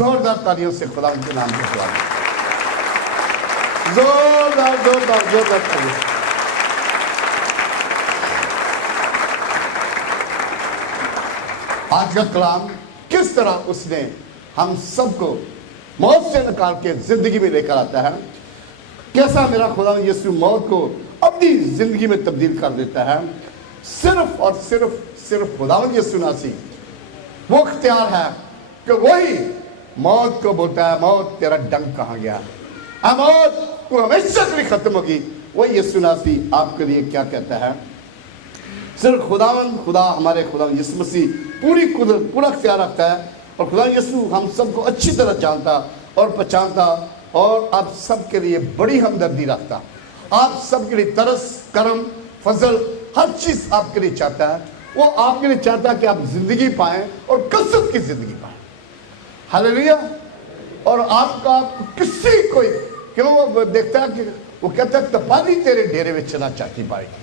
जोरदार तालियों से खुदा उनके नाम को स्वागत। जोरदार जोरदार जोरदार तालियों। आज का कलाम किस तरह उसने हम सबको मौत से निकाल के जिंदगी में लेकर आता है, कैसा मेरा खुदा यीशु मौत को अपनी जिंदगी में तब्दील कर देता है। सिर्फ और सिर्फ खुदावंद यीशु मसीह वो इख्तियार है कि वही मौत को बोलता है, मौत तेरा डंक कहाँ गया, मौत को हमेशा के लिए खत्म होगी। वही यीशु मसीह आपके लिए क्या कहता है। सिर्फ खुदा हमारे खुदावंद यीशु मसीह पूरी कुदरत पूरा इख्तियार रखता है, और खुदा यीशु हम सबको अच्छी तरह जानता और पहचानता, और आप सबके लिए बड़ी हमदर्दी रखता, आप सबके लिए तरस करम फजल हर चीज आपके लिए चाहता है। वो आपके लिए चाहता है कि आप जिंदगी पाएं और कसरत की जिंदगी पाएं। हालेलुया। और आपका किसी कोई क्यों वो देखता है कि वो कहता है तपाली तेरे डेरे में चना चाहती पाएगी,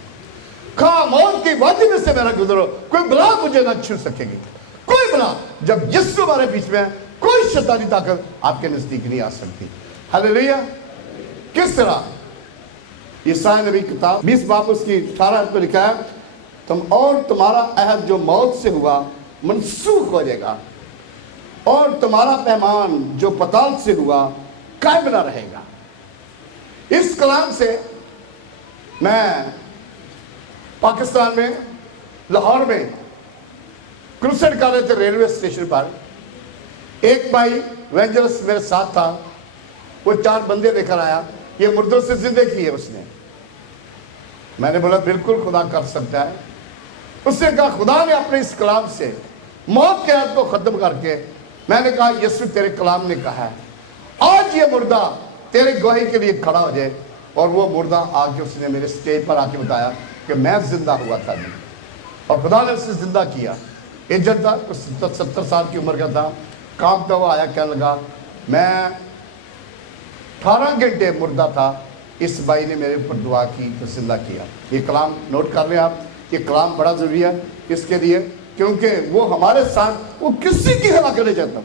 खा मौत की वादी में से मेरा गुजरो, कोई बला मुझे ना छू सकेगी। कोई बला जब यीशु हमारे बीच में है, कोई शैतानी ताकत आपके नजदीक नहीं आ सकती। हालेलुया। किस तरह ईसाई नबी किताब 20 बाब उसकी 18 पे लिखा है, तुम और तुम्हारा अहद जो मौत से हुआ मनसूख हो जाएगा, और तुम्हारा पैमान जो पताल से हुआ कायम ना रहेगा। इस कलाम से मैं पाकिस्तान में लाहौर में क्रूसेड कर रहे थे, रेलवे स्टेशन पर एक भाई एवेंजलिस्ट मेरे साथ था, वो 4 बंदे लेकर आया, ये मुर्दों से जिंदे किए उसने। मैंने बोला बिल्कुल खुदा कर सकता है। उसने कहा खुदा ने अपने इस कलाम से मौत के हद को खत्म करके, मैंने कहा यीशु तेरे कलाम ने कहा है आज ये मुर्दा तेरे गवाही के लिए खड़ा हो जाए। और वो मुर्दा आके उसने मेरे स्टेज पर आके बताया कि मैं जिंदा हुआ था अभी, और खुदा ने उसे जिंदा किया। एजेंट था, 70 साल की उम्र का था, कांपता हुआ आया, कहने लगा मैं 18 घंटे मुर्दा था, इस भाई ने मेरे ऊपर दुआ की तो जिंदा किया। ये कलाम नोट कर लें आप, ये कलाम बड़ा ज़रूरी है इसके लिए, क्योंकि वो हमारे साथ वो किसी की हला करने चाहता।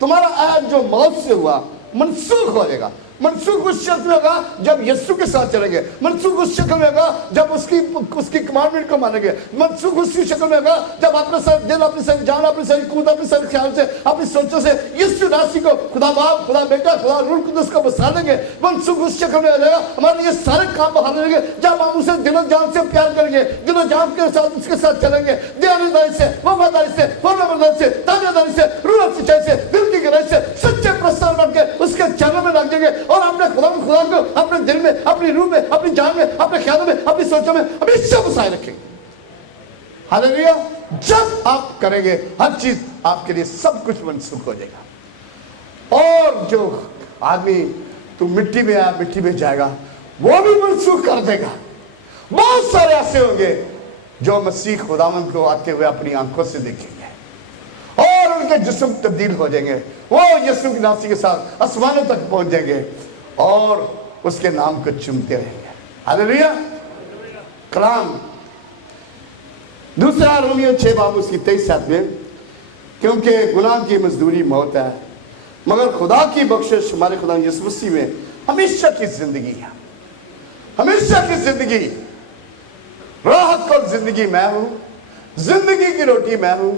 तुम्हारा अहद जो मौत से हुआ मनसूख हो जाएगा। मनसूख उस शक्ल में होगा जब यीशु के साथ चलेंगे, मनसूख उस शक्ल में होगा जब उसकी कमांडमेंट को मानेंगे, मनसूख उसी शक्ल में होगा जब अपने सारे दिल, अपनी सारी जान, अपनी सारी कूद, अपने सारे ख्याल से, अपनी सोचों से यीशु नासी को खुदा बाप, खुदा बेटा, खुदा रूह कुदस को बसा लेंगे। मनसूख उस शक्ल में हो जाएगा, हमारे ये सारे काम बहा लेंगे जब हम उसे दिलो जान से प्यार करेंगे, दिलो जान के साथ उसके साथ चलेंगे, दयालुदारी से, वफादारी से, फरमाबरदारी से, ताबेदारी से, रूह सच्चाई से, दिल की गहराई से सच्चे प्रस्ताव बन के उसके चरणों में लग जाएंगे, और अपने खुदा को अपने दिल में, अपनी रूह में, अपनी जान में, अपने ख्यालों में, अपनी सोचों में हमेशा बसाए रखेंगे। हालेलुया। जब आप करेंगे हर चीज आपके लिए सब कुछ मनसूख हो जाएगा। और जो आदमी तू मिट्टी में आया मिट्टी में जाएगा वो भी मनसूख कर देगा। बहुत सारे ऐसे होंगे जो मसीह खुदावंद को आते हुए अपनी आंखों से देखेंगे और उनके जिस्म तब्दील हो जाएंगे। वो यीशु की नासी के साथ आसमानों तक पहुंच जाएंगे और उसके नाम को चूमते रहेंगे। हालेलुया। कलाम दूसरा रोमियो 6 बाब उसकी 23 में, क्योंकि गुनाह की मजदूरी मौत है, मगर खुदा की बख्शिश हमारे खुदा यीशु मसीह में हमेशा की जिंदगी है। हमेशा की जिंदगी, राहत और जिंदगी मैं हूं, जिंदगी की रोटी मैं हूं।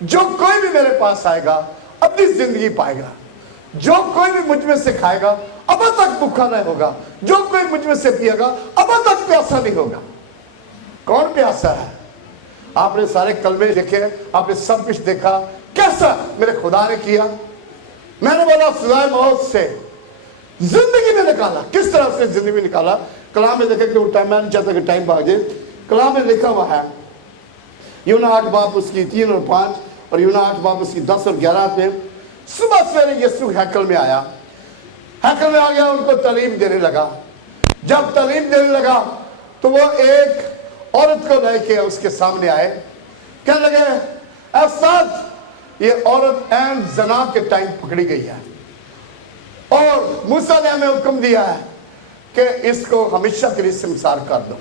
जो कोई भी मेरे पास आएगा अपनी जिंदगी पाएगा, जो कोई भी मुझ में से खाएगा अब तक भूखा नहीं होगा, जो कोई मुझ में से पिएगा अब तक प्यासा नहीं होगा। कौन प्यासा है? आपने सारे कलमे देखे, आपने सब कुछ देखा, कैसा मेरे खुदा ने किया। मैंने बोला सजाए मौत से जिंदगी में निकाला। किस तरह से जिंदगी में निकाला? कलाम में देखे कि टाइम, मैं नहीं चाहता कि टाइम भाग जाए। कलाम में लिखा हुआ है, यूना 8 बाब उसकी 3 और 5 और यूना 8 बाब उसकी 10 और 11 में, सुबह सवेरे यीशु हैकल में आया, हैकल में आ गया, उनको तालीम देने लगा। जब तालीम देने लगा तो वो एक औरत को लेके उसके सामने आए, कहने लगे ऐसा ये औरत ऐन जना के टाइम पकड़ी गई है और मूसा ने हमें हुक्म दिया है कि इसको हमेशा के लिए संसार कर दो।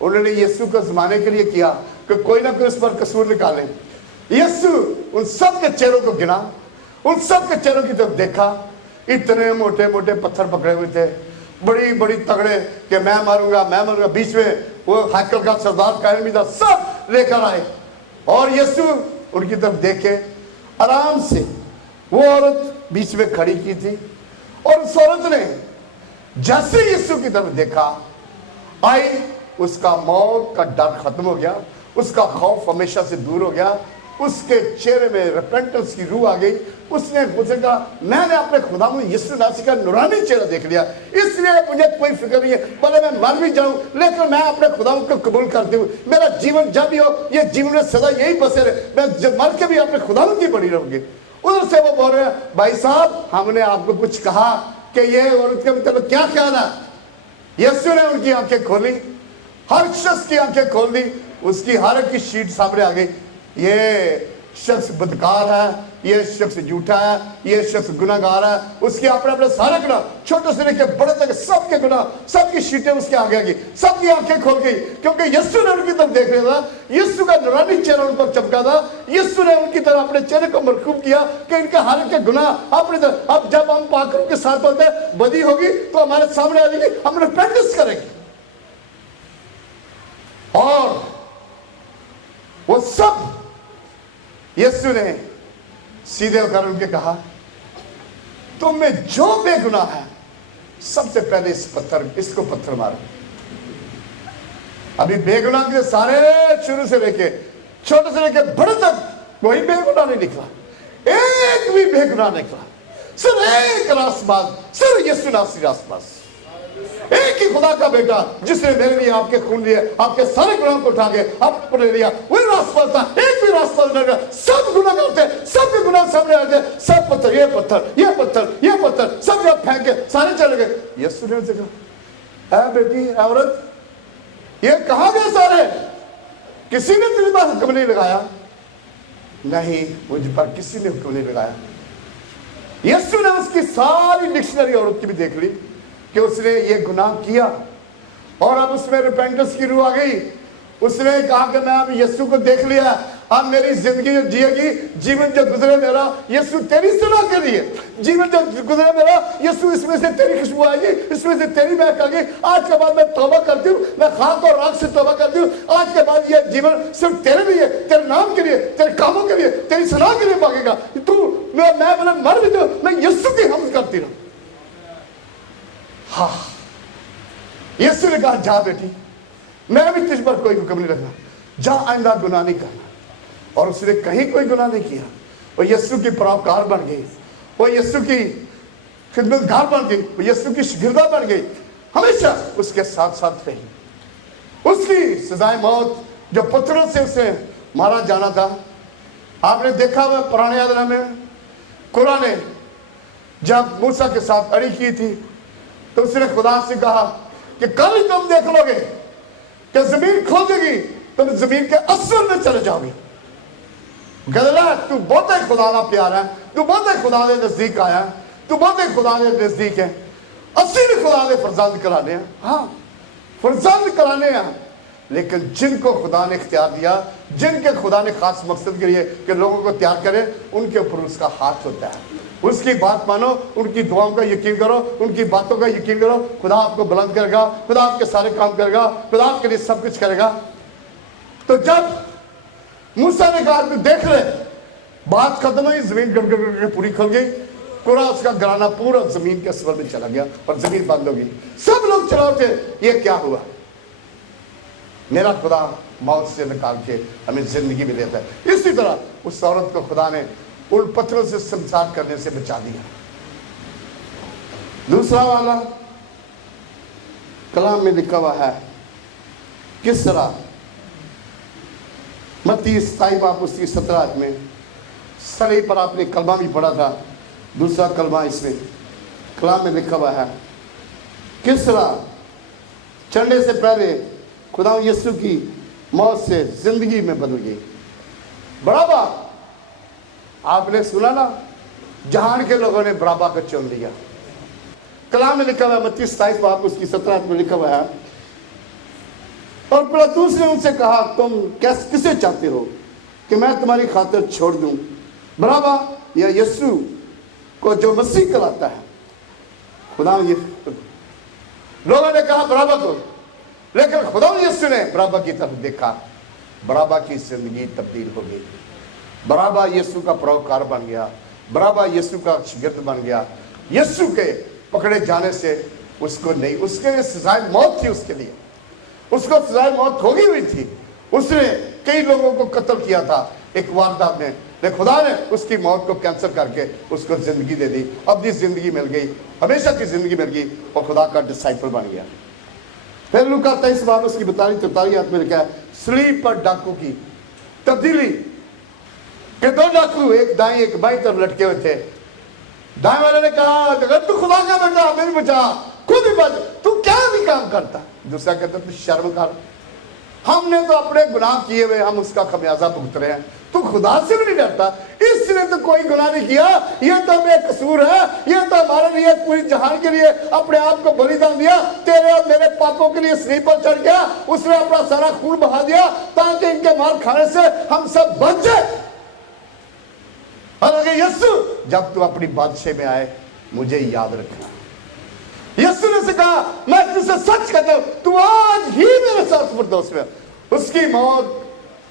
उन्होंने यीशु को जमाने के लिए किया कि कोई ना कोई उस पर कसूर निकाले। यीशु उन सब के चेहरों को गिना उन सब के चेहरों की तरफ देखा, इतने मोटे मोटे पत्थर पकड़े हुए थे, बड़ी बड़ी तगड़े कि मैं मारूंगा। बीच में वो हैकल का सरदार कायन भी था, सब लेकर आए और यीशु उनकी तरफ देखे। आराम से वो औरत बीच में खड़ी की थी और उस औरत ने जैसे यीशु की तरफ देखा, आई, उसका मौत का डर खत्म हो गया, उसका खौफ हमेशा से दूर हो गया, उसके चेहरे में रिपेंटेंस की रूह आ गई। उसने मुझे कहा, मैंने अपने खुदा में यीशु नासी का नूरानी चेहरा देख लिया, इसलिए मुझे कोई फिक्र नहीं है, भले मैं मर भी जाऊं लेकिन मैं अपने खुदा को कबूल करती हूँ। मेरा जीवन जब भी हो, ये जीवन में सदा यही बसे रहे, मैं जब मर के भी अपने खुदा की बड़ी रहूंगी। उधर से वो बोल रहे हैं, भाई साहब हमने आपको कुछ कहा कि ये औरत के मतलब क्या ख्याल है? यीशु ने उनकी आंखें खोली, हर शख्स की आंखें खोल दी, उसकी हर एक की शीट सामने आ गई। ये शख्स बदकार है, ये शख्स झूठा है, ये शख्स गुनाहगार है, उसके अपने अपने सारे गुनाह, छोटे से लेकर बड़े तक सबके गुनाह, सबकी शीटें उसके आगे आ गई, सबकी आंखें खोल गई, क्योंकि यीशु ने उनकी तरफ देख रहा था, यीशु का नूरानी चेहरा उन पर चमका था। यीशु ने उनकी तरफ अपने चेहरे को मरकूब किया कि इनके हर एक के गुनाह अपनी तरफ। अब जब हम पाकरों के साथ होते हैं, बदी होगी तो हमारे सामने आ जाएगी, हम रिपेंटेंस करेंगे। और वो सब यीशु ने सीधे होकर उनके कहा, तुम में जो बेगुनाह है सबसे पहले इसको पत्थर मारो। अभी बेगुनाह के सारे शुरू से लेके छोटे से लेके बड़े तक कोई बेगुनाह नहीं निकला, एक भी बेगुनाह निकला, सिर्फ एक रासबाज, सिर्फ यीशु नासरी रासबाज, एक ही खुदा का बेटा जिसने मेरे लिए आपके खून लिए, आपके सारे गुनाहों को उठा के आप पर लिया, वही रास्ता था। एक भी रास्ता नहीं था, सब गुनाह करते, सबके गुनाह सामने आ गए, सब पत्थर, ये पत्थर, ये पत्थर, ये पत्थर, सब जब फेंक के सारे चले गए। यीशु ने कहा, है बेटी औरत, ये कहां गए सारे? किसी ने तेरे पास हुक्म नहीं लगाया? नहीं, मुझ पर किसी ने हुक्म नहीं लगाया। यीशु ने उसकी सारी डिक्शनरी औरत की भी देख ली कि उसने ये गुनाह किया और अब उसमें रिपेंटेंस की रूह आ गई। उसने कहा कि मैं अब यीशु को देख लिया, अब मेरी जिंदगी जो जिएगी, जीवन जो गुजरे मेरा यीशु तेरी सुना के लिए, जीवन जो गुजरे मेरा यीशु, इसमें से तेरी खुशबू आएगी, इसमें से तेरी महक आएगी। आज के बाद मैं तौबा करती हूँ, मैं खाक और राख से तौबा करती हूँ। आज के बाद ये जीवन सिर्फ तेरे लिए, तेरे नाम के लिए, तेरे कामों के लिए, तेरी सलाह के लिए भागेगा। तू मैं मर भी जाऊं, मैं यीशु की हमद करती रहूं। हाँ, यीशु ने कहा, जा बेटी, मैं भी तुझ पर कोई हुक्म नहीं रखना, जा आइंदा गुनाह नहीं करना। और उसने कहीं कोई गुनाह नहीं किया, वो यीशु की परोपकार बन गई, वो यीशु की खिदमतगार बन गई, वो यीशु की शागिर्दा बन गई, हमेशा उसके साथ साथ रही। उसकी सजाए मौत जो पत्थरों से उसे मारा जाना था, आपने देखा हुआ पुराने यादनामे में, कुरान ने जब मूसा के साथ अड़ी की थी तो उसने खुदा से कहा कि कल तुम देख लोगे कि जमीन खोदेगी, तुम जमीन के असर में चले जाओगे। गदला, तू बहुत ही खुदा का प्यार है, तू बहुत ही खुदा के नजदीक आया, तू बहुत ही खुदा के नजदीक है। असी भी खुदा के फरजंद कराने हैं, हाँ फरजंद कराने हैं, लेकिन जिनको खुदा ने इख्तियार दिया, जिनके खुदा ने खास मकसद के लिए कि लोगों को तैयार करे, उनके ऊपर उसका हाथ होता है। उसकी बात मानो, उनकी दुआओं का यकीन करो, उनकी बातों का यकीन करो, खुदा आपको बुलंद करेगा, खुदा आपके सारे काम करेगा, खुदा आपके लिए सब कुछ करेगा। तो जब मूसा ने कहा तू देख ले, बात खत्म हुई, जमीन गड़गड़ करके पूरी खुल गई, पूरा उसका घराना पूरा जमीन के स्वर में चला गया और जमीन बंद हो गई। सब लोग चला उठे, ये क्या हुआ? मेरा खुदा मौत से निकाल के हमें जिंदगी में देता है। इसी तरह उस औरत को खुदा ने उन पत्थरों से संसार करने से बचा दिया। दूसरा वाला कलाम में लिखा हुआ है किस तरह, मत्ती 27 बाब उसकी 17 में सले पर आपने कलमा भी पढ़ा था। दूसरा कलमा इसमें कलाम में लिखा हुआ है किस तरह चढ़ने से पहले खुदा यीशु की मौत से जिंदगी में बदल गई। बराबा, आपने सुना ना, जहान के लोगों ने बराबा को चुन लिया। कलाम में लिखा हुआ है मत्ती 27 बाब उसकी 17 में लिखा हुआ है, और पिलातुस ने उनसे कहा तुम किसे चाहते हो कि मैं तुम्हारी खातिर छोड़ दूं, बराबा या यीशु को जो मसीह कहलाता है, खुदा ये लोगों ने कहा बराबा को, लेकिन खुदा यीशु ने बराबा की तरफ देखा, बराबा की जिंदगी तब्दील हो गई। बराबा यीशु का परोकार बन गया, बराबा यीशु का शागिर्द बन गया। यीशु के पकड़े जाने से उसको नहीं, उसके लिए सजाए मौत थी, उसके लिए उसको सजाए मौत होगी हुई थी। उसने कई लोगों को कत्ल किया था एक वारदात में, लेकिन खुदा ने उसकी मौत को कैंसिल करके उसको जिंदगी दे दी। अब जिंदगी मिल गई, हमेशा की जिंदगी मिल गई और खुदा का डिसाइपल बन गया। फिर लूका 23 बार उसकी 42-43 आयत में लिखा है, सलीब पर डाकू की तब्दीली के 2 डाकू एक दाई एक बाई तरफ लटके हुए थे। दाएं वाले ने कहा अगर तू खुदा का बेटा हमें भी बचा, खुद ही बच, तू क्या भी काम करता। दूसरा कहता तू शर्म कर, हमने तो अपने गुनाह किए हुए, हम उसका खमियाजा भुगत रहे हैं, तू खुदा से भी नहीं डरता। इसने तो कोई गुनाह नहीं किया, ये तो बेकसूर है, ये तो हमारे लिए पूरी जहान के लिए अपने आप को बलिदान दिया, तेरे और मेरे पापों के लिए सलीब पर चढ़ गया, उसने अपना सारा खून बहा दिया ताकि इनके मार खाने से हम सब बच जाए। और यीशु जब तू अपनी बादशाह में आए मुझे याद रखना। यीशु ने से कहा मैं तुझसे सच कहता हूं, तू आज ही मेरे साथ फिरदौस में। उसकी मौत,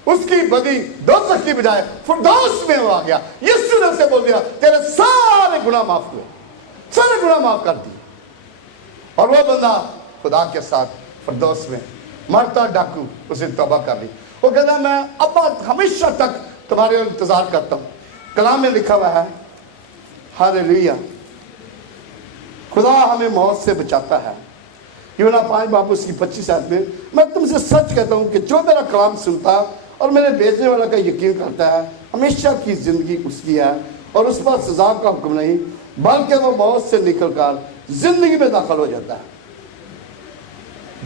उसकी बदी दोज़ख की बजाय फिरदौस में वो आ गया। यीशु ने उसे बोल दिया तेरे सारे गुनाह माफ हुए, सारे गुनाह माफ कर दिए। और वो बंदा खुदा के साथ फिरदौस में मरता डाकू, उसे तौबा कर ली। वो कहता मैं अब हमेशा तक तुम्हारे इंतजार करता हूं। कलाम में लिखा हुआ है, हालेलुया, खुदा हमें मौत से बचाता है। यूहन्ना 5 बाब उसकी 25 आयत में, मैं तुमसे सच कहता हूं कि जो मेरा कलाम सुनता और मेरे भेजने वाला का यकीन करता है, हमेशा की जिंदगी उसकी है और उस पर सजा का हुक्म नहीं, बल्कि वो मौत से निकलकर जिंदगी में दाखिल हो जाता है।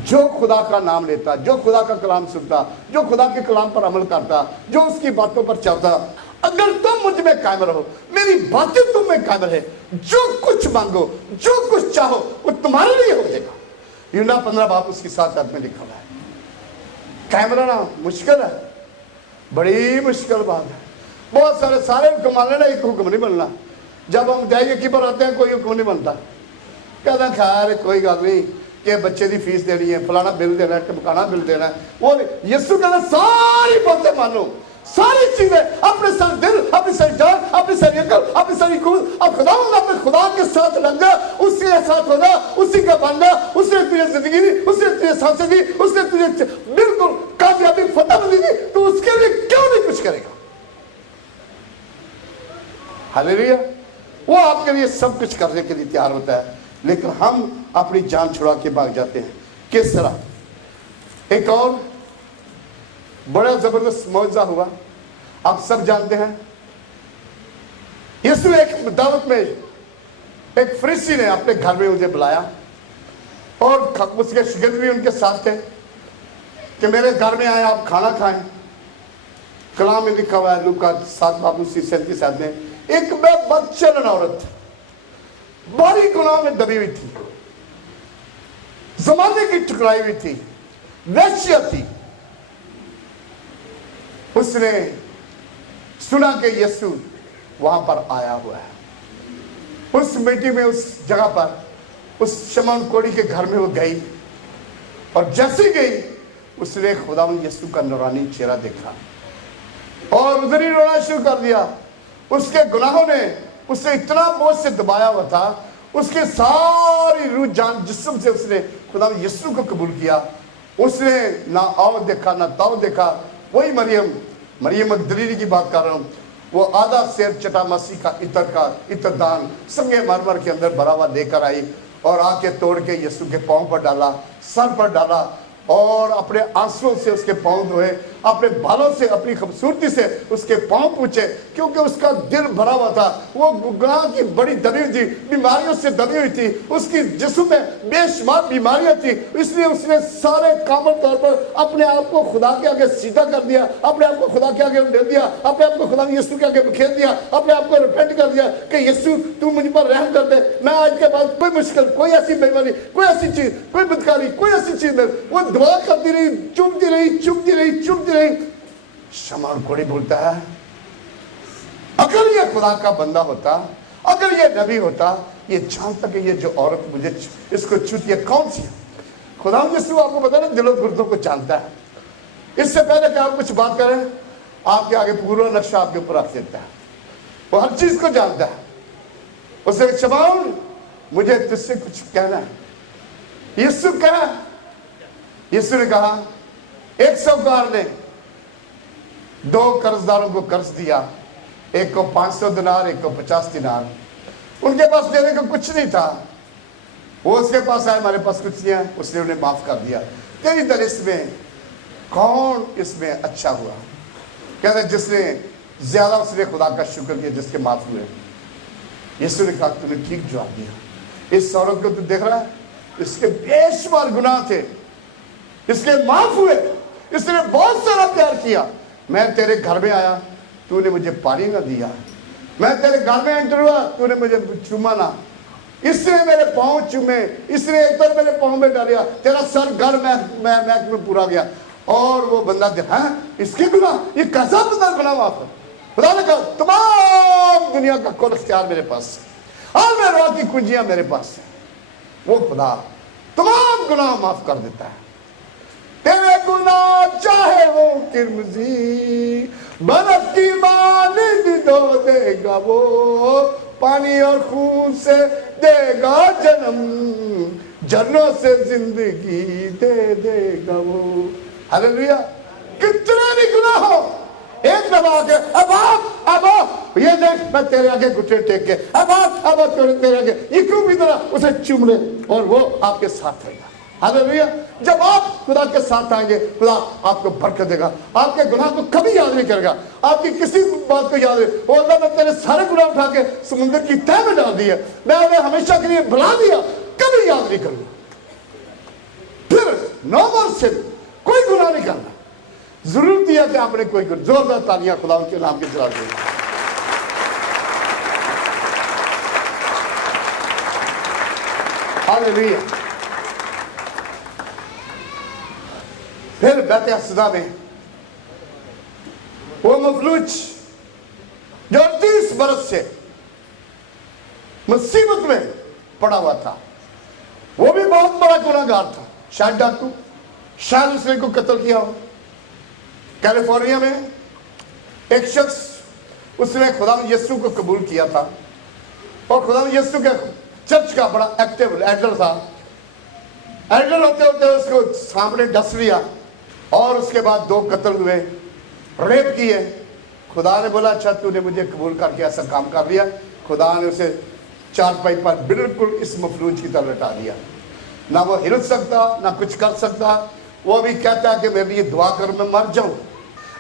जो खुदा का नाम लेता, जो खुदा का कलाम सुनता, जो खुदा के कलाम पर अमल करता, जो उसकी बातों पर चलता, अगर तुम मुझ में कायम रहो, मेरी बातें तुम में कायम रहे, जो कुछ मांगो, जो कुछ चाहो वो तुम्हारे लिए हो जाएगा। यूहन्ना 15 बाब उसकी 7 आयत में लिखा हुआ है। कायम रहना मुश्किल है, बड़ी मुश्किल बात है। बहुत सारे हुक्म मान लेना, एक हुक्म नहीं बनना। जब हम दयाकी पर आते हैं कोई हुक्म नहीं बनता, कहता खैर कोई गल नहीं कि बच्चे की फीस देनी है, फलाना बिल देना है, मकाना बिल देना है। वो यीशु कहता सारी बातें मानो, सारी चीजें, अपने सर दिल, अपनी सारी जान, अपनी सारी अकल, अपनी सारी कुल, अब खुदा अपने खुदा के साथ लग जा, उसी के साथ हो जा, उसी का बन जा। उसने तुझे जिंदगी दी, उसने तुझे सांसें दी, उसने तुझे बिल्कुल कामयाबी फतेहबंदी दी, तो उसके लिए क्यों नहीं कुछ करेगा। हालेलुया, वो आपके लिए सब कुछ करने के लिए तैयार होता है, लेकिन हम अपनी जान छुड़ा के भाग जाते हैं। किस तरह? एक और बड़ा जबरदस्त मौजज़ा हुआ, आप सब जानते हैं। यीशु एक दावत में एक फरीसी ने अपने घर में मुझे बुलाया और उसके शागिर्द भी उनके साथ थे कि मेरे घर में आए, आप खाना खाएं। कलाम में लिखा हुआ है लूका 7 बाब 37 आयत में, एक बदचलन औरत बारी गुनाह में दबी हुई थी, जमाने की टुकराई हुई थी, वैश्या थी। उसने सुना कि यीशु वहां पर आया हुआ है। उस मीटिंग में, उस जगह पर, उस शमौन कोढ़ी के घर में वो गई और जैसे गई उसने खुदावंद यीशु का नूरानी चेहरा देखा और उधर ही रोना शुरू कर दिया। उसके गुनाहों ने उसे इतना बोझ से दबाया हुआ था, उसके सारी रूह जान जिस्म से उसने खुदावंद यीशु को कबूल किया। उसने ना आओ देखा ना ताओ देखा। वही मरियम मगदलीनी की बात कर रहा हूँ, वो आधा शेर चटा मसीह का इत्रदान संगे मरमर के अंदर भरा हुआ लेकर आई और आके तोड़ के यीशु के पाँव पर डाला, सर पर डाला और अपने आंसुओं से उसके पाँव धोए, अपने बालों से, अपनी खूबसूरती से उसके पाँव पूछे, क्योंकि उसका दिल भरा हुआ था। वो गुनाह की बड़ी दबी हुई थी, बीमारियों से दबी हुई थी, उसकी जिस्म में बेशुमार बीमारियां थी। इसलिए उसने सारे कामल तौर पर अपने आप को खुदा के आगे सीधा कर दिया, अपने आप को खुदा के आगे दे दिया, अपने आप को खुदा यीशु के आगे बिखेर दिया, अपने आप को रिपेंट कर दिया कि यीशु तू मुझ पर रहम कर दे। मैं आज के बाद कोई मुश्किल, कोई ऐसी बेईमानी, कोई ऐसी चीज, कोई बदकारी, कोई ऐसी चीज नहीं। वो दुआ करती रही, चुपती रही, चुपती रही, चुपती रही। शमौन कोढ़ी बोलता है, अगर ये खुदा का बंदा होता, अगर ये नबी होता, ये जानता कि ये जो औरत मुझे इसको छूती है कौन सी है। खुदा यीशु आपको पता ना दिलों गुर्दों को जानता है। इससे पहले कि आप कुछ बात करें, आपके आगे पूरा नक्शा आपके ऊपर रख देता है। वो हर चीज को जानता है। उसे शमौन मुझे तुझसे कुछ कहना है। यीशु कहा, यीशु ने कहा, एक साहूकार ने 2 कर्जदारों को कर्ज दिया, एक को 500 दिनार, एक को 50 दिनार। उनके पास देने को कुछ नहीं था। वो उसके पास आए, हमारे पास कुछ नहीं है, उसने उन्हें माफ कर दिया। कई तरह इसमें कौन इसमें अच्छा हुआ? कहते जिसने ज्यादा उसने खुदा का शुक्र किया, जिसके माफ हुए। यीशु ने कहा तूने ठीक जवाब दिया। इस औरत को तू देख रहा है, इसके बेशुमार गुनाह थे, इसके माफ हुए, इसने बहुत सारा प्यार किया। मैं तेरे घर में आया, तूने मुझे पानी ना दिया। मैं तेरे घर में एंटर हुआ, तूने मुझे चूमा ना। इसने मेरे पाँव चूमे, इसने एक बार मेरे पाँव में डालिया, तेरा सर घर में पूरा गया। और वो बंदा देखा, इसके गुनाह, ये कैसा बंदा गुनाह माफ है। खुदा ने कहा तमाम दुनिया का कुल इख्तियार मेरे पास है और मैं राह की कुंजियां मेरे पास है। वो खुदा तमाम गुनाह माफ कर देता है। तेरे गुनाह चाहे वो किरमजी बर्फ की मानिंद धो देगा, वो पानी और खून से देगा जन्म, जन्नों से जिंदगी दे देगा वो। हालेलुया। कितने भी गुनाह हो, एक दबा के अब ये देख, मैं तेरे आगे घुटने टेक के अब तेरे आगे ये क्यों भी तरह उसे चूम ले और वो आपके साथ रहेगा। हालेलुया। जब आप खुदा के साथ आएंगे, खुदा आपको बरकत देगा, आपके गुनाह को कभी याद नहीं करेगा, आपकी किसी बात को याद नहीं। वो अल्लाह ने तेरे सारे गुनाह उठा के समुद्र की तह में डाल दिया, मैं उन्हें हमेशा के लिए भुला दिया, कभी याद नहीं करूंगा। फिर नो मोर सिन, कोई गुनाह नहीं करना। जरूर दिया कि आपने कोई जोरदार तालियां खुदा उनके नाम के जवाब दी। हालेलुया। फिर बैत हसदा में वो मफलूज जो 30 बरस से मुसीबत में पड़ा हुआ था, वो भी बहुत बड़ा गुनाहगार था, शायद डाकू, शायद उसने को कत्ल किया हो। कैलिफोर्निया में एक शख्स, उसने खुदा यीशु को कबूल किया था और खुदा यीशु के चर्च का बड़ा एक्टिव एल्डर था। एल्डर होते होते उसको सामने डस लिया और उसके बाद 2 कत्ल हुए, रेप किए। खुदा ने बोला अच्छा तूने मुझे कबूल करके ऐसा काम कर लिया। खुदा ने उसे चारपाई पर बिल्कुल इस मफलूज की तरह लटा दिया। ना वो हिल सकता, ना कुछ कर सकता। वो भी कहता है कि मैं भी ये दुआ कर मैं मर जाऊं,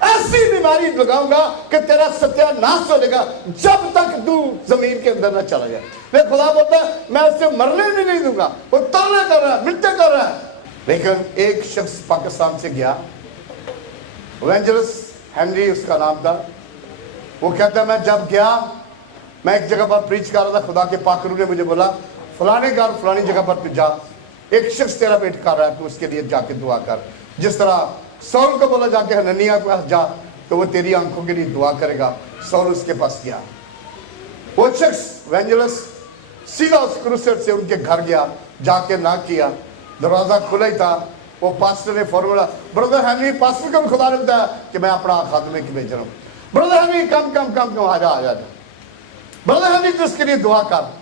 ऐसी बीमारी लगाऊंगा कि तेरा सत्यानाश हो जाएगा जब तक तू जमीन के अंदर ना चला जाए। लेकिन खुदा बोलता है मैं उसे मरने भी नहीं दूंगा। वो तरले कर रहा है, मिलते कर रहा है। लेकिन एक शख्स पाकिस्तान से गया, एवेंजलिस हेनरी उसका नाम था। वो कहता है मैं जब गया, मैं एक जगह पर प्रीच कर रहा था, खुदा के पाक रूह ने मुझे बोला फलाने घर फलानी जगह पर तू जा, एक शख्स तेरा वेट कर रहा है, तो उसके लिए जाके दुआ कर। जिस तरह सौल को बोला जाके हननिया के पास जा तो वो तेरी आंखों के लिए दुआ करेगा। सौल उसके पास गया, वो शख्स एवेंजलिस सीधा उस क्रूसेड से उनके घर गया, जाके ना किया, दरवाजा खुला ही था। वो पास्टर ने फौरन बोला ब्रदर हेनरी, पास्टर को खुदा ने बताया कि मैं अपना खादमे की भेज रहा हूँ। ब्रदर हेनरी कम आ जा। ब्रदर हेनरी तो इसके लिए दुआ कर।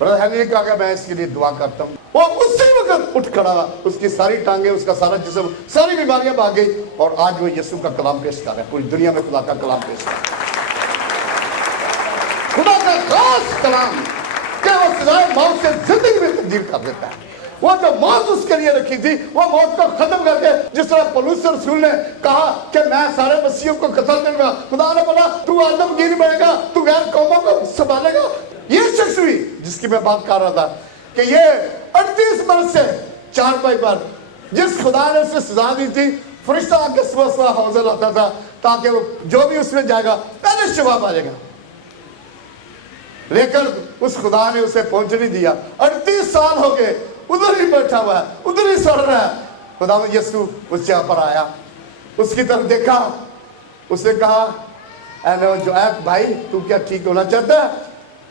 ब्रदर हेनरी ने कहा मैं इसके लिए दुआ करता हूँ। वो उसी वक्त उठ खड़ा, उसकी सारी टांगे, उसका सारा जिस्म, सारी बीमारियां भाग गई और आज वो यीशु का कलाम पेश कर रहा है। पूरी दुनिया में खुदा का कलाम पेश कर रहा है, खुदा का खास कलाम क्या वो सजाए मौत से जिंदगी में तब्दील कर देता है। वो जो मौत उसके लिए रखी थी, वो मौत को खत्म करके, जिस तरह पौलुस रसूल ने कहा कि मैं सारे मसीहों को कत्ल करूंगा, खुदा ने बोला तू आदमगीर बनेगा, तू गैर कौमों को संभालेगा। ये शख्स भी जिसकी मैं बात कर रहा था कि ये 38 बरस से चारपाई पर जिस खुदा ने उसे सजा दी थी, फरिश्ता आके सुबह हौसला लाता था ताकि वो जो भी उसमें जाएगा पहले जवाब आ जाएगा। लेकिन उस खुदा ने उसे पहुंच नहीं दिया। 38 साल हो गए, उधर ही बैठा हुआ है, उधर ही सड़ रहा है। खुदा में यीशु उस जगह पर आया, उसकी तरफ देखा, उसने कहा जो भाई तू क्या ठीक होना चाहता है?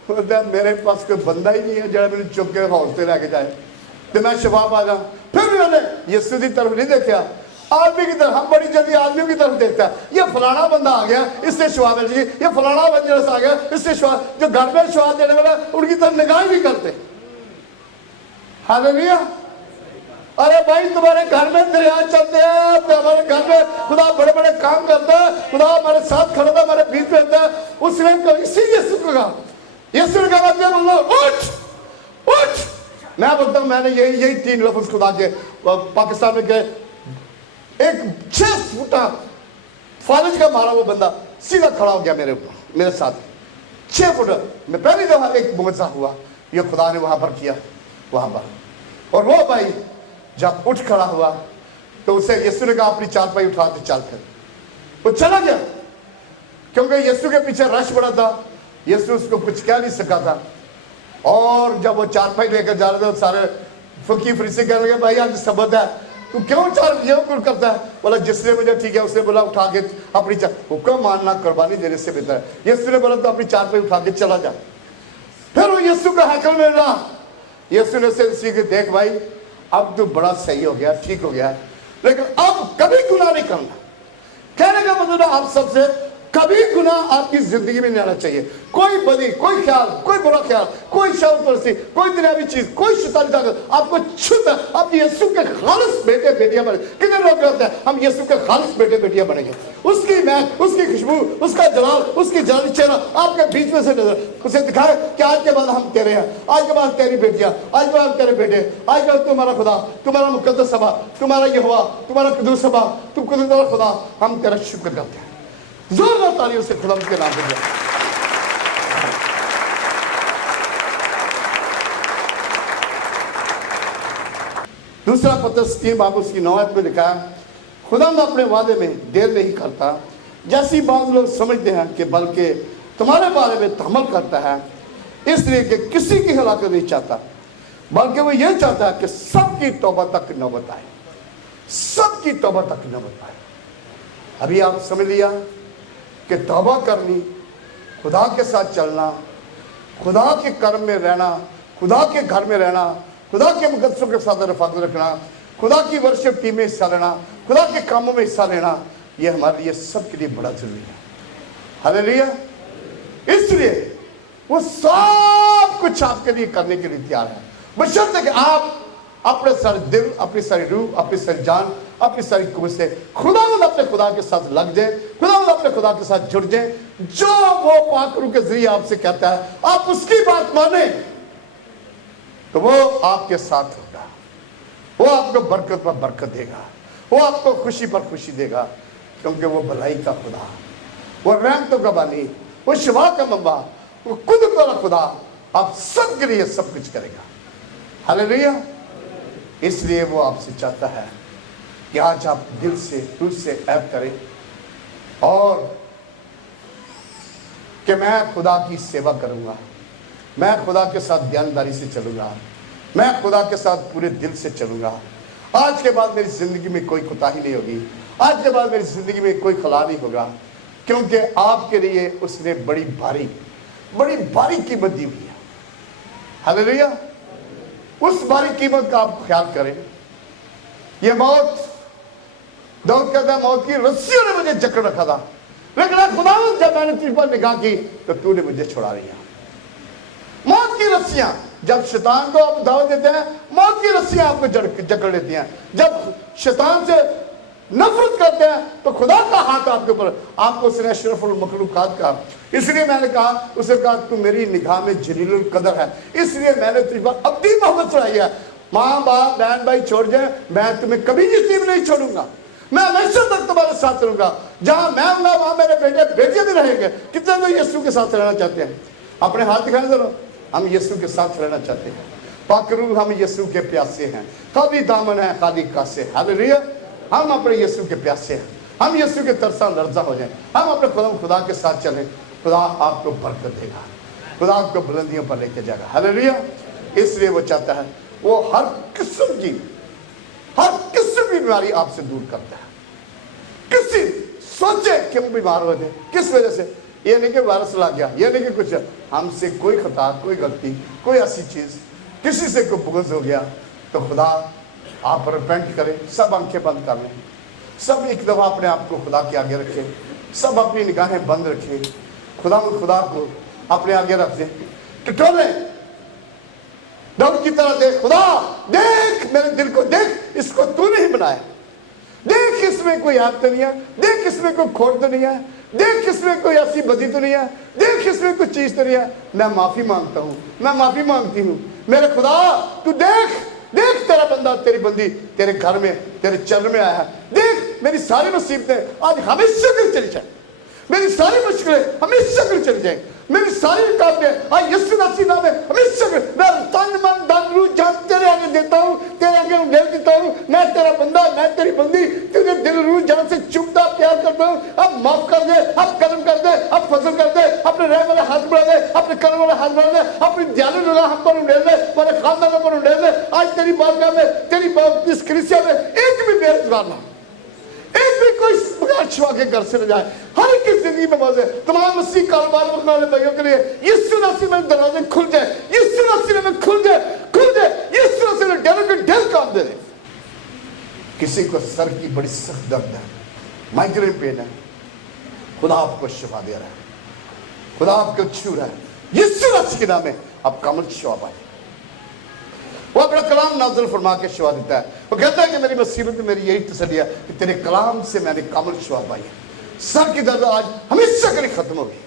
बोलता मेरे पास कोई बंदा ही नहीं है जो मैंने चुक के हाउस से लैके जाए तो मैं शफा पा जाऊँ। फिर भी मैंने यीशु की तरफ नहीं देखा, आदमी की तरफ। हम बड़ी जल्दी आदमियों की तरफ देखता है, ये फलाना बंदा आ गया इससे शफा मिल गई, ये फलाना बंदा आ गया इससे शफा। जो घर में शफा देने वाला उनकी तरफ निगाह ही नहीं करते। हालेलुया। अरे भाई तुम्हारे घर में दरिया चलते हैं, हमारे घर में खुदा बड़े बड़े काम करता है, खुदा हमारे साथ खड़ा था, हमारे बीच में रहता है। उसने इसी यीशु को कहा, यीशु ने कहा बोलो उठ उठ। मैं बोलता हूँ मैंने यही 3 लफ्ज खुदा के पाकिस्तान में गए, एक 6 फुटा फालिज का मारा वो बंदा सीधा खड़ा हो गया मेरे साथ 6 फुट में। पहली दफा एक मुआवजा हुआ, ये खुदा ने वहां पर किया वहां पर। और वो भाई जब उठ खड़ा हुआ तो उसे यीशु ने कहा अपनी चारपाई उठा के चल कर। वो चला गया क्योंकि यीशु के पीछे रश बड़ा था, यीशु उसको कुछ कह नहीं सका था। और जब वो चारपाई लेकर जा रहे थे सारे फकीर फरीसी कहने लगे भाई आज सबत है, तू क्यों ये करता है? बोला जिसने मुझे ठीक है उसने बोला उठा के अपनी हुक्म मानना कुर्बानी देने से बेहतर है। यीशु ने बोला तो अपनी चारपाई उठा के चला जा। फिर वो यीशु का हैकल में रहा। यीशु ने से देख भाई अब तो बड़ा सही हो गया, ठीक हो गया, लेकिन अब कभी गुनाह नहीं करना। कहने का मतलब है आप सबसे कभी गुनाह आपकी जिंदगी में नहीं आना चाहिए। कोई बदी, कोई ख्याल, कोई बुरा ख्याल, कोई शर्मपरस्ती, कोई दुनियावी चीज, कोई शैतानी ताकत आपको छूता। आप यीशु के खालिस बेटे बेटियां बने। कितने लोग कहते हैं हम यीशु के खालिस बेटे बेटियां बनेंगे? उसकी महक, उसकी खुशबू, उसका जलाल, उसकी जाली चेहरा आपके बीच में से नजर उसे दिखाए कि आज के बाद हम तेरे हैं, आज के बाद तेरी बेटियां, आज के बाद तेरे बेटे, आज के बाद तुम्हारा खुदा, तुम्हारा मुकद्दस सभा, तुम्हारा यहोवा, तुम्हारा कुदूस सभा, तुम कुदूस खुदा, हम तेरा शुक्र करते हैं। जोरदार तालियों से खुदा के नाम पे। दूसरा पत्रस 3 बाब उसकी 9 आयत में लिखा है खुदा अपने वादे में देर नहीं करता जैसी बात लोग समझते हैं कि बल्कि तुम्हारे बारे में तहम्मुल करता है, इसलिए कि किसी की हलाकत नहीं चाहता, बल्कि वो ये चाहता है कि सबकी तौबा तक नौबत आए, सबकी तौबा तक नौबत आए। अभी आप समझ लिया कि तौबा करनी, खुदा के साथ चलना, खुदा के कर्म में रहना, खुदा के घर में रहना, खुदा के मुकद्दसों के साथ रफाकत रखना, खुदा की वर्शिप टीम में हिस्सा लेना, खुदा के कामों में हिस्सा लेना, यह हमारे लिए सबके लिए बड़ा जरूरी है। हालेलुया। इसलिए वो सब कुछ आपके लिए करने के लिए तैयार है, बशर्ते कि आप अपने सारे दिल, अपनी सारी रूह, अपनी सारी जान, अपनी सारी कुवत से खुदावंद अपने खुदा के साथ लग जाए, खुदावंद अपने खुदा के साथ जुड़ जाए। जो वो पाक रूह के जरिए आपसे कहता है आप उसकी बात माने तो वो आपके साथ होगा, वो आपको बरकत पर बरकत देगा, वो आपको खुशी पर खुशी देगा, क्योंकि वो भलाई का खुदा, वो रहमतों का बानी, वो शिफा का मंबा, वो कुदरत वाला खुदा आप सबके लिए सब कुछ करेगा। हालेलुया। इसलिए वो आपसे चाहता है कि आज आप दिल से, रूह से ऐब करें और कि मैं खुदा की सेवा करूंगा, मैं खुदा के साथ ध्यानदारी से चलूंगा, मैं खुदा के साथ पूरे दिल से चलूंगा। आज के बाद मेरी जिंदगी में कोई कोताही नहीं होगी, आज के बाद मेरी जिंदगी में कोई खला नहीं होगा, क्योंकि आपके लिए उसने बड़ी भारी कीमत दी हुई है। हालेलुया। उस भारी कीमत का आप ख्याल करें। ये मौत, दाऊद कहता है मौत की रस्सियों ने मुझे जकड़ रखा था, लेकिन खुदावंद जब मैंने तुझ पर निगाह की तो तूने मुझे छुड़ा लिया। मौत की रस्सियां जब शैतान को आप दावत देते हैं, मौत की रस्सियां आपको जकड़ लेती हैं। जब शैतान से नफरत करते हैं तो खुदा का हाथ आपके ऊपर, आपको उसने अशरफुल मखलूकात का, इसलिए मैंने कहा, उसे कहा तू मेरी निगाह में जलीलुल कदर है, इसलिए मैंने तुझ पर अपनी मोहब्बत चढ़ाई है। माँ बाप बहन भाई छोड़ जाए, मैं तुम्हें कभी यतीम नहीं छोड़ूंगा, मैं हमेशा तक तुम्हारे साथ रहूंगा। जहां मैं हूंगा वहां मेरे बेटे बेटियां भी रहेंगे। कितने लोग यीशु के साथ रहना चाहते हैं? अपने हाथ दिखाने जरूर। हम यीशु के साथ रहना चाहते हैं। पाकरू हम यीशु के प्यासे हैं, खाली दामन है खाली कासे। हालेलुया। हम अपने यीशु के प्यासे हैं, हम यीशु के तरसा लर्जा हो जाएं, हम अपने खुदा के साथ चलें। खुदा आपको बरकत देगा, खुदा आपको बुलंदियों पर लेके जाएगा। हालेलुया। इसलिए वो चाहता है, वो हर किस्म की बीमारी आपसे दूर करता है। किसी सोचे कि हम बीमार हो गए, किस वजह से? ये नहीं कि वायरस लग गया, ये नहीं कि कुछ, हमसे कोई खता, कोई गलती, कोई ऐसी चीज़, किसी से कोई बुग़्ज़ हो गया तो खुदा आप रिपेंट करें, सब आंखें बंद कर लें, सब एक दफ़ा अपने आप को खुदा के आगे रखें, सब अपनी निगाहें बंद रखें, खुदा को अपने आगे रख दें, टटोलें, दाऊद की तरह देख, खुदा देख मेरे दिल को, देख इसको तू नहीं बनाया, देख इसमें कोई ऐप तो नहीं है, देख इसमें कोई खोट तो नहीं है, देख इसमें कोई ऐसी बदी तो नहीं है, देख इसमें कोई चीज तो नहीं है, मैं माफी मांगता हूँ, मैं माफी मांगती हूँ मेरे खुदा, तू देख, देख तेरा बंदा, तेरी बंदी तेरे घर में, तेरे चरण में आया है, देख मेरी सारी मुसीबतें आज हमेशा के लिए चली जाए, मेरी सारी मुश्किलें हमेशा के लिए चली जाए, मेरी सारी रुकावटें आज यीशु मसीह नाम में हमेशा के, मैं तन मन धन रूह जान तेरे आगे देता हूँ, तेरे आगे उंडेल देता हूँ, मैं तेरा बंदा, मैं तेरी बंदी, तुझे दिल रूह जान से चुपता प्यार करता हूँ, अब माफ कर दे, अब करम कर दे, अब फजल कर दे, अपने रहने वाले हाथ बढ़ा दे, अपने करने वाले हाथ बढ़ा दे, अपनी दयालु निगाह हम पर उंडेल दे, मेरे खानदान पर उंडेल दे, आज तेरी बारगाह में, तेरी इस कलीसिया में एक भी बेरोजगार ना, एक भी कोई बगैर शिफा के घर से न जाए, हर एक की जिंदगी में मौज है, तमाम मसीह कारोबार रखने वाले भाइयों के लिए यीशु मसीह में दरवाजे खुल जाए, यीशु मसीह में खुल जाए, यीशु मसीह में डेलों के डेल काम दे दे। किसी को सर की बड़ी सख्त दर्द है, माइग्रेन पेन है, खुदा आपको शिफा दे रहा है, खुदा आपको छू रहा है, यीशु मसीह के नाम में आप कामिल शिफा पाए। वो अपना कलाम नाज़िल फरमा के शिफा देता है, वो कहता है कि मेरी मुसीबत में मेरी यही तसल्ली है कि तेरे कलाम से मैंने कामिल शिफा पाई है, सर की दर्द आज हमेशा के लिए खत्म हो गई।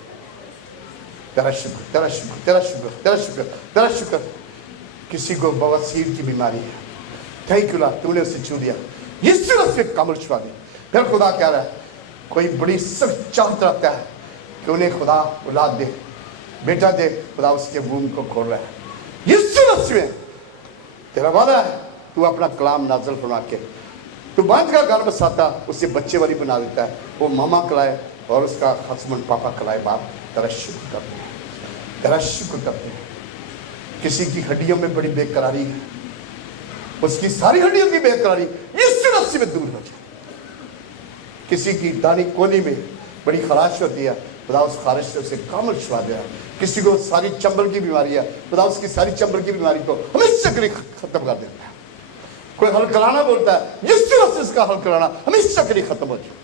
तेरा शुक्र, तेरा शुक्र, तेरा शुक्र, तेरा शुक्र, तेरा शुक्र। किसी को बवासीर की बीमारी है, थैंक यू लॉर्ड, तूने उसे छू दिया, यीशु मसीह कामिल शिफा दे। फिर खुदा कह रहा है, कोई बड़ी सख्त चाहत रखता है कि उन्हें खुदा औलाद दे, बेटा दे, खुदा उसके वूम को खोल रहा है, यीशु मसीह में तेरा वादा है, तू अपना कलाम नाज़िल फरमा के तू बांझ का घर बसाता, उसे बच्चे वाली बना देता है, वो मामा कलाए और उसका हस्बैंड पापा कलाए। बाप तेरा शुक्र करते हैं, तेरा शुक्र करते हैं। किसी की हड्डियों में बड़ी बेकरारी है, उसकी सारी हड्डियों की बेकरारी यीशु मसीह में दूर हो जाए। किसी की दानी कोनी में बड़ी खराश होती है, खुदा उस खारिश से उसे कामिल शिफा दे। किसी को सारी चंबल की बीमारी है, खुदा उसकी सारी चंबल की बीमारी को हमेशा के लिए खत्म कर देता है। कोई हल कराना बोलता है, यीशु मसीह इसका हल कराना हमेशा के लिए खत्म हो जाए।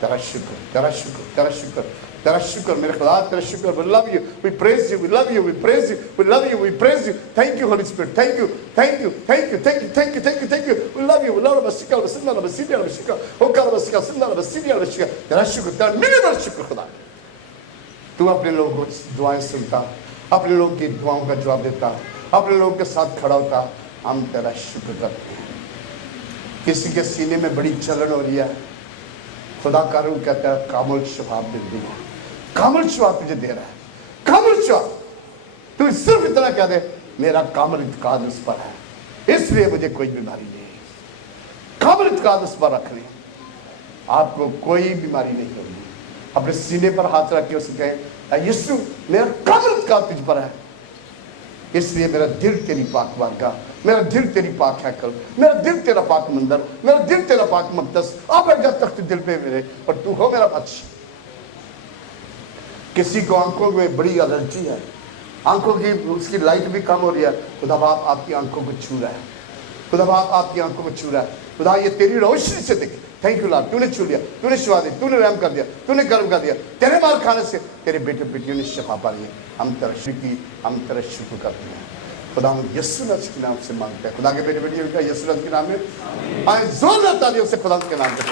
तेरा शुक्र, तेरा शुक्र, तेरा शुक्र, तेरा शुक्र मेरे खुदा, तेरा शुक्र। We love you, we praise you, we love you, we praise you, we love you, we praise you. Thank you Holy Spirit, thank you, thank you, thank you, thank you, thank you, thank you, thank you. We love you, we love you. Basika, basika, basika, होकर basika, sinna basika, basika. तेरा शुक्र, तेरा minimal शुक्र खुदा। तू अपने लोगों को दुआएं सुनता, अपने लोगों की दुआओं का जवाब देता, अपने लोगों के साथ खड़ा होता। हम तेरा शुक्र करते हैं। किसी के सीने में बड़ी जलन हो रही है, खुदा का रूह कहता है कामिल शिफा दे दिया, कामिल शिफा तुझे दे रहा है, कामिल शिफा। तू सिर्फ इतना कह दे, मेरा कामिल इत्काद उस पर है, इसलिए मुझे कोई बीमारी नहीं। कामिल इत्काद उस पर रख ले, आपको कोई बीमारी नहीं होगी। अपने सीने पर हाथ रख के उसे कहे, यीशु मेरा कामिल इत्काद तुझ पर है, इसलिए मेरा दिल तेरी पाक बारगाह, मेरा दिल तेरी पाक हैकल, मेरा दिल तेरा पाक मंदिर, मेरा दिल तेरा पाक मक़दस, आप बैठ जा तख्त दिल पे मेरे, और तू हो मेरा बादशाह। किसी को आंखों में बड़ी एलर्जी है, आंखों की उसकी लाइट भी कम हो रही है, खुदा बाप आपकी आंखों को छू रहा है, खुदा बाप आपकी आंखों को छू रहा है। खुदा ये तेरी रोशनी से देखे, थैंक यू लॉर्ड, तूने छू लिया, तूने शिफा दी, तूने रहम कर दिया, तूने गर्म कर दिया। तेरे मार खाने से तेरे बेटे बेटियों ने शिफा पा ली। हम तेरा शुक्र करते हैं। खुदा हम यीशु मसीह के नाम से मांगते हैं, खुदा के बेटे बेटियों का यीशु मसीह के नाम में आए जोरदार तालियों से खुदा के नाम पे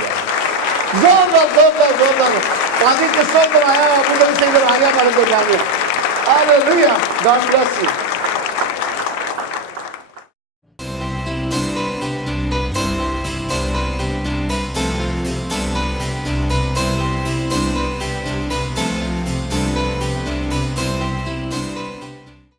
जोरदार जोरदार जोरदार पानी के स्वर पर आया, अबू बकर से इधर आया हमारे दरमियान में। Hallelujah, God bless you.